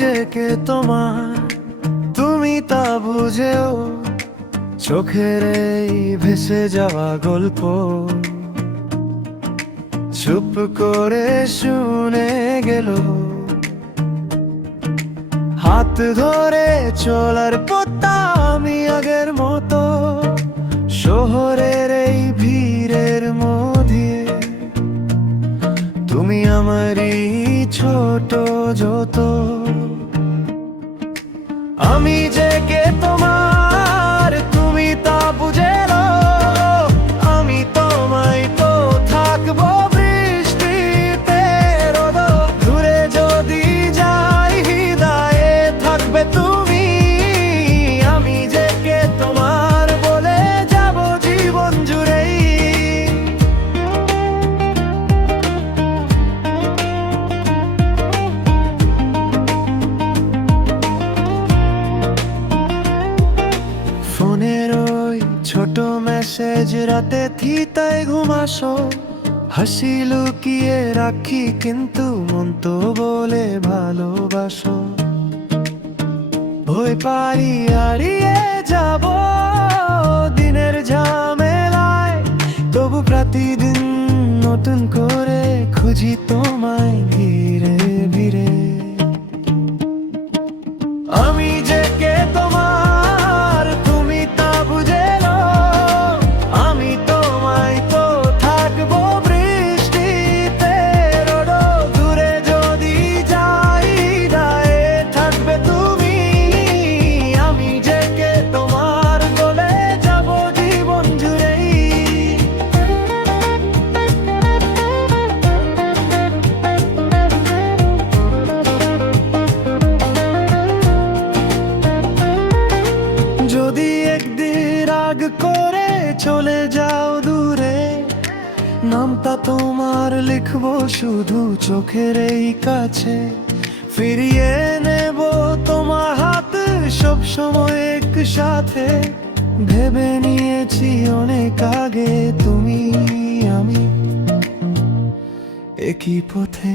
যে কে তোমার তুমি তা বুঝেও, চোখের এই ভেসে যাওয়া গল্প চুপ করে শুনে গেল। হাত ধরে চলার পথটা আমি আগের মতো, শহরের এই ভিড়ের মধ্যে তুমি আমারই ছোট যত। আমি যে কে তোমার তুমি তা বুঝে লো, আমি তোমায় তো থাকবো বৃষ্টিতে রোদ, দূরে যদি যাই হৃদয়ে থাকবে তুমি। আমি যে কে তোমার বলে যাব জীবন জুড়েই। ফোনের ওই ছোট মেসেজ রাতে থিতায় ঘুমাসো, হাসি লুকিয়ে রাখি কিন্তু মন তো বলে ভালোবাসো। ভয় পারি হারিয়ে যাব দিনের ঝামেলায়, তবু প্রতিদিন নতুন করে খুঁজি তোমায় ধীরে ধীরে। আমি যে কে তোমার তুমি তা বুঝে লো, আমি তোমায় তো থাকবো বৃষ্টিতে রোদ, দূরে যদি যাই হৃদয়ে থাকবে তুমি। আমি যে কে তোমার বলে যাব জীবন জুড়েই। যদি একদিন রাগ করে চলে যাও দূরে, নামটা তোমার লিখবো শুধু চোখের এই কাছে। ফিরিয়ে নেব তোমার হাত সব সময় একসাথে, ভেবে নিয়েছি অনেক আগে তুমি আমি একই পথে।